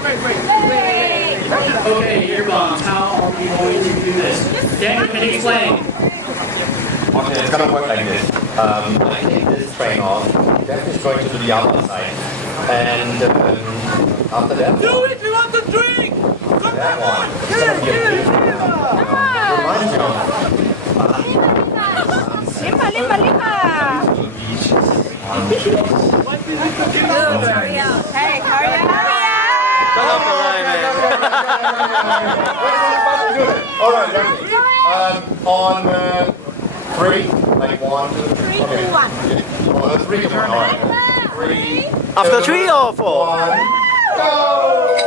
Okay, earbuds, how are we going to do this? Jager, can you explain? Okay, it's gonna work like this. I take this train off, Jeff is going to do the other side, and after that... Do it! We want to drink! Come that on! one, it's gonna be a big reminds me of What is it to do? Hey, hurry up! Come up the line, man. Alright, on 3, like 1, 2, 3. Okay. 1. Oh, 3 come on, alright. 3. After 3 or 4? 1, go!